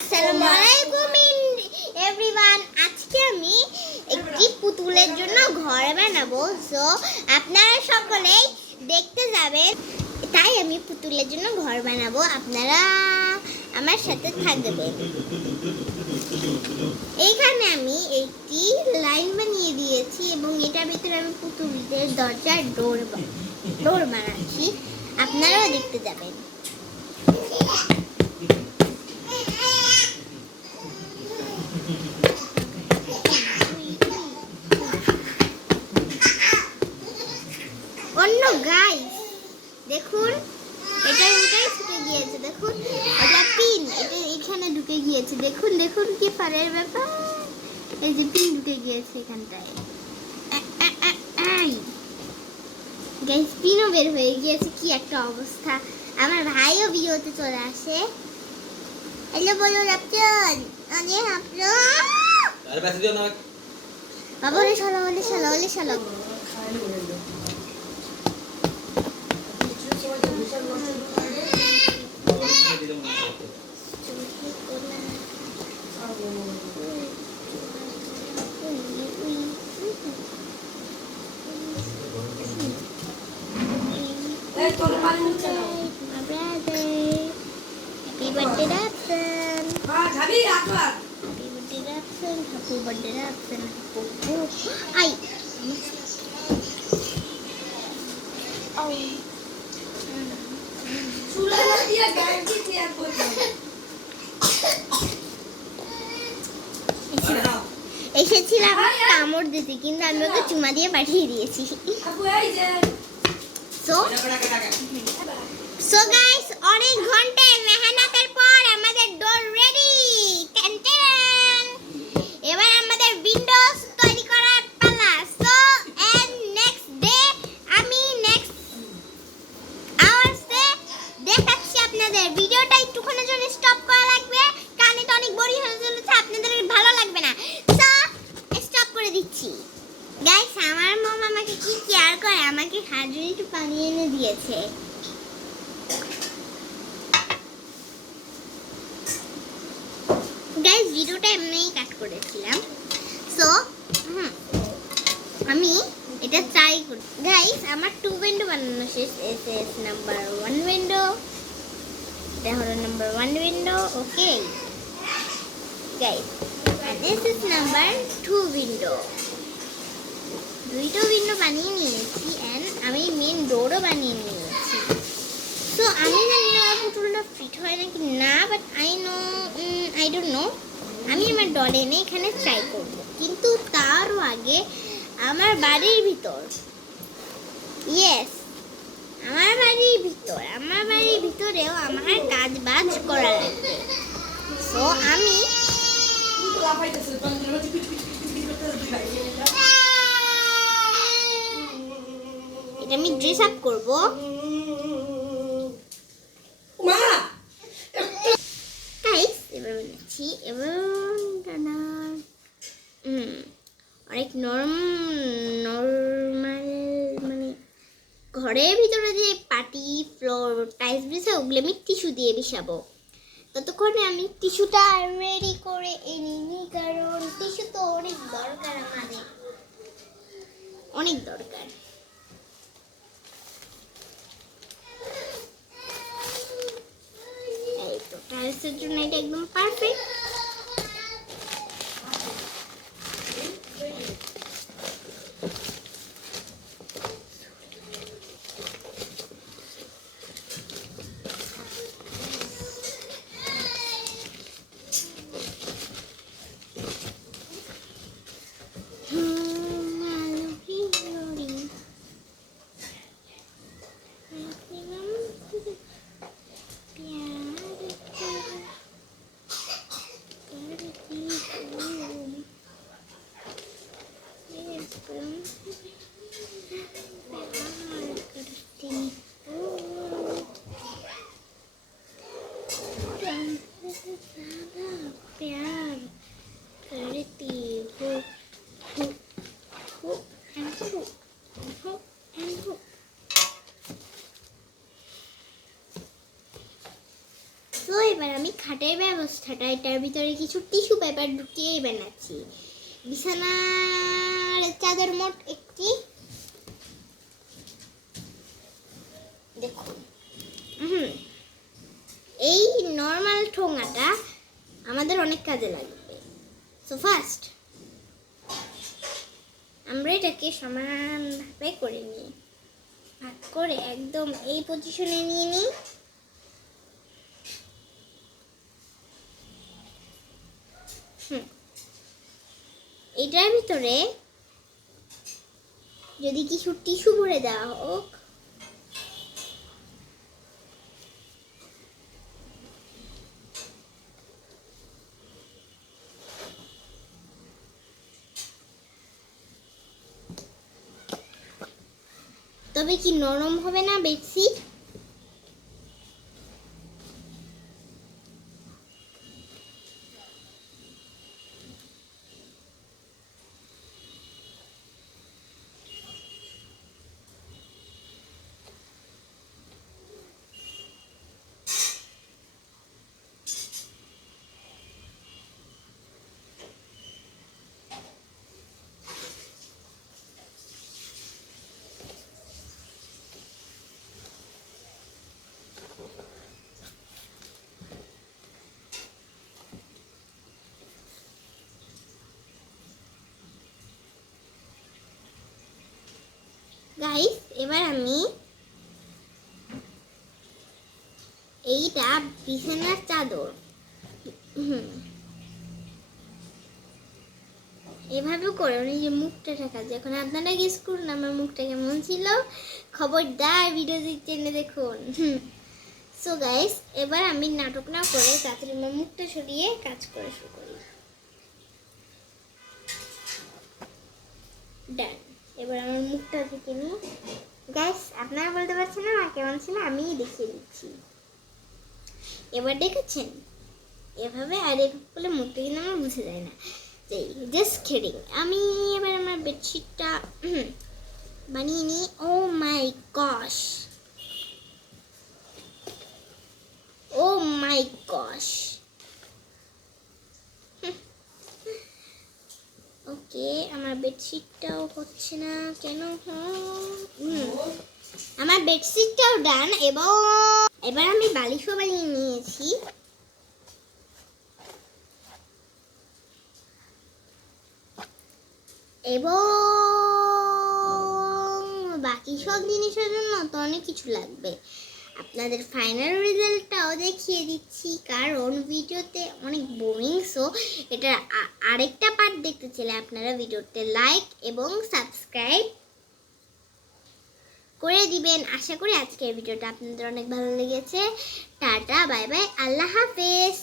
আসসালামু আলাইকুম এভরিওয়ান। আজকে আমি একটি পুতুলের জন্য ঘর বানাবো। সো আপনারা সকলেই দেখতে যাবেন। তাই আমি পুতুলের জন্য ঘর বানাবো, আপনারা আমার সাথে থাকবেন। এইখানে আমি একটি লাইন বানিয়ে দিয়েছি এবং এটার ভিতরে আমি পুতুলদের দরজার ডোর বানাচ্ছি, আপনারাও দেখতে যাবেন। অন্য গাইস দেখুন, এটা ছুটে গিয়েছে, দেখুন এটা পিন, এটা এখানে ঢুকে গিয়েছে, দেখুন দেখুন কি ফারের ব্যাপার। এই যে পিন ঢুকে গিয়েছে এখানটায়, গাইস পিনও বের হয়ে গিয়েছে। কি একটা অবস্থা। আমার ভাইও ভিডিওতে চলে আসে। হ্যালো বলো রাপচন, আরে আপলো আরে পাশে দিও না বাবা, ওলে শালা ওলে শালা ওলে শালা। Happy birthday Rapson. Happy birthday Rapson. Happy birthday Rapson. Ay. এসেছিলাম কামড় দিতে, কিন্তু আমি ওকে চুমা দিয়ে পাঠিয়ে দিয়েছি। সো গাইস, অনেক ঘন্টার মেহনতের পর আমাদের ডোর রেডি। এবার আমাদের উইন্ডোজ তৈরি করার পালা। সো এন্ড নেক্সট ডে আমি নেক্সট আওয়ার্সে দেখাচ্ছি আপনাদের। ভিডিওটা একটুখানি জন্য স্টপ করা লাগবে, কানে তো অনেক বোরিং হয়ে চলেছে, আপনাদের ভালো লাগবে না। সো স্টপ করে দিচ্ছি। গাইস, আমার মম আমাকে কি কেয়ার করে, আমাকে হাজুরি একটু পানি এনে দিয়েছে। গাইস, ভিডিওটা এমনিই কাট করেছিলাম। সো আমি এটা ট্রাই করি। গাইস, আমার 2 উইন্ডো বানানো শেষ। এস নাম্বার 1 উইন্ডো, এটা হলো number 1 window. Okay guys, and this is number 2 window. দুইটা উইন্ডো বানিয়ে নিয়েছি এন্ড আমি মেন ডোরও বানিয়ে নিয়েছি। সো আমি জানি না পুতুলটা ফিট হয় নাকি না, বাট আই ডোন্ট নো। আমি আমার ডল এনে এখানে ট্রাই করব, কিন্তু তারও আগে আমার বাড়ির ভিতর, ইয়েস আমার বাড়ির ভিতরেও আমার কাজ বাজ করা লাগবে। সো আমি এটা আমি ড্রেস আপ করবো। এবার বানাচ্ছি, এবার অনেক নর্মাল, মানে ঘরের ভিতরে যে পাটি ফ্লোর টাইলস বিছাই, ওগুলো আমি টিস্যু দিয়ে বিছাবো। ততক্ষণে আমি টিস্যুটা রেডি করে নিই, কারণ টিস্যু তো অনেক দরকার, আমাদের অনেক দরকার। এই তো টাইলসের জন্য এটা একদম পারফেক্ট। এবার আমি খাটের ব্যবস্থা অবস্থাটা, এটার ভিতরে কিছু টিস্যু পেপার ঢুকিয়ে বানাচ্ছি। বিছানার চাদর মোট একটি, দেখুন। এই নর্মাল ঠোঙাটা আমাদের অনেক কাজে লাগবে। সো ফার্স্ট আমরা এটাকে সমানভাবে করে নিই, ভাগ করে একদম এই পজিশনে নিয়ে নিই। এটার ভিতরে যদি কিছু টিস্যু ভরে দেওয়া হোক, তবে কি নরম হবে না বেডশিট? গাইস, এবার আমি এইটা বিছানার চাদর এভাবে করে যে মুখটা ঢাকা যায়। এখন আপনারা গেস করুন আমার মুখটা কেমন ছিল। খবরদার ভিডিও টেনে দেখুন। সো গাইস, এবার আমি নাটক না করে তাড়াতাড়ি আমার মুখটা সরিয়ে কাজ করে শুরু করি। ডান। এবার আমার মুখটা থেকে নিই। গাইস, আপনারা বলতে পারছেন না আমার কেমন ছিল, আমি দেখিয়ে দিচ্ছি। এবার দেখেছেন এভাবে, আর এভাবে বলে মুখটা কিন্তু আমার বুঝে যায় না। Just kidding. আমি এবার আমার বেডশিটটা বানিয়ে নিই। ও মাই গশ, ও মাই গশ। ওকে, আমার বেডশিটটাও হচ্ছে না কেন? আমার বেডশিটটাও ডান। এবার আমি বালিশও বানিয়ে নিয়েছি। এবং বাকি সব জিনিসের জন্য তো অনেক কিছু লাগবে। আপনাদের ফাইনাল রেজাল্টটাও দেখিয়ে দিচ্ছি, কারণ ভিডিওতে অনেক বোরিং। সো এটা আরেকটা পার্ট দেখতে চাইলে আপনারা ভিডিওতে লাইক এবং সাবস্ক্রাইব করে দিবেন। আশা করি আজকের ভিডিওটা আপনাদের অনেক ভালো লেগেছে। টাটা, বাই বাই, আল্লাহ হাফেজ।